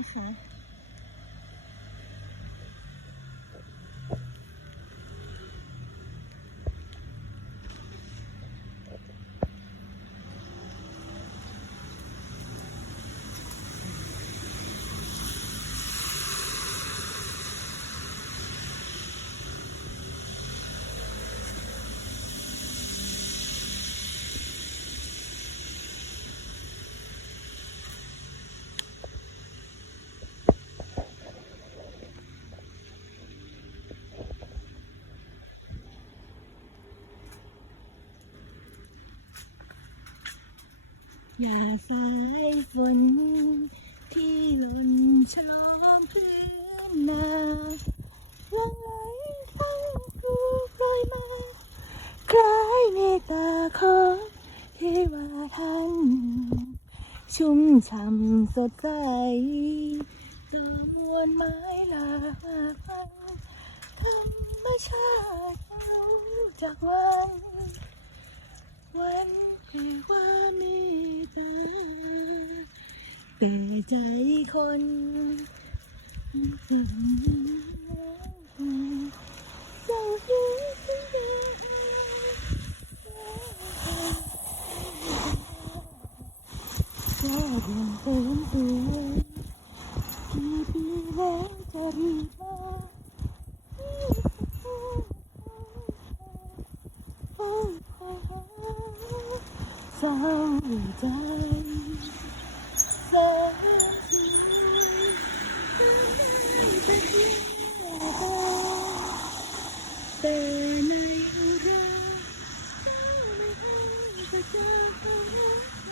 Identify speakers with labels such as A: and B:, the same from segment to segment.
A: นะคะ อย่าสายฝน ที่หล่นฉลองพื้นนาหลังไหลฟังครูโปรยมาคล้ายเมตตาของเทวาท่านชุ่มช่ำสดใสต่อมวลไม้หลากพันธรรมชาติรู้จักวัน วันแห่งความเม ตาแต่ใจคนเจ้ารู้สึกแค่เดินเต็มตัวกี่ปีแล้วจะรีบมาโอ้ เศร้าใจเศร้าทีแต่ในอุราเจ้าไม่ให้ประจาของหัวใจ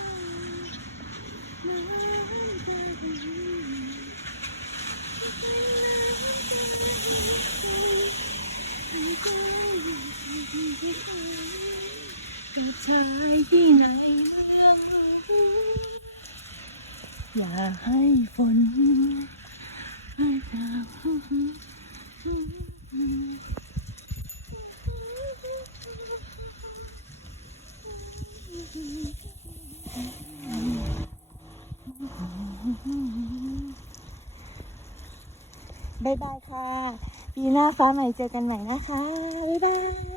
A: กับชายที่ในเมืองหลวงอย่าให้ฝนมาดาวบายบายค่ะ ปีหน้าฟ้าใหม่เจอกันใหม่นะคะ บ๊ายบาย